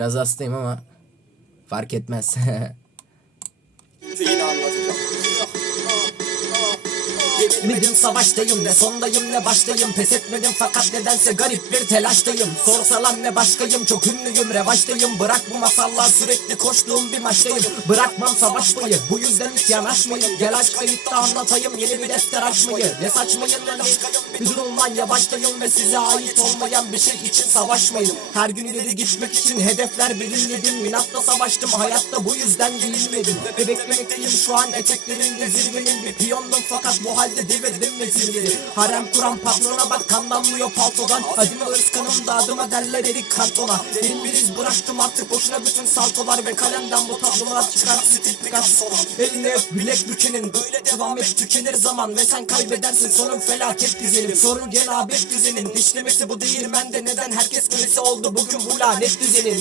Biraz hastayım ama fark etmez. Yenilmedim savaştayım. Ne sondayım ne baştayım. Pes etmedim fakat nedense garip bir telaştayım. Sorsalar ne başkayım çok ünlüyüm revaçtayım. Bırak bu masallar sürekli koştuğum bir maçtayım. Bırakmam savaşmayı bu yüzden hiç yanaşmayın. Gel aşk kayıtta anlatayım yeni bir defter açmayı. Ne saçmayın ne laşkayım bir durumdan yavaştayım Ve size ait olmayan bir şey için savaşmayın. Her gün ileri gitmek için hedefler belirledim. Minatla savaştım hayatta bu yüzden yenilmedim Ve beklemekteyim şu an eteklerinde zirvenin Bir piyondum fakat bu halde devirdim mezirleri Harem kuran patrona bak kan damlıyor paltodan. Acıma ırskanım dağdıma derler erik kartona. Derin bir iz bıraktım artık boşuna bütün saltolar Ve kalemden bu tablolar çıkar stil Picasso Eline öp bilek bükenin böyle devam et tükenir zaman Ve sen kaybedersin sonun felaket güzelim. Sorun cenabet düzenin dişlemesi bu değirmende neden? Herkes kölesi oldu bugün bu lanet düzenin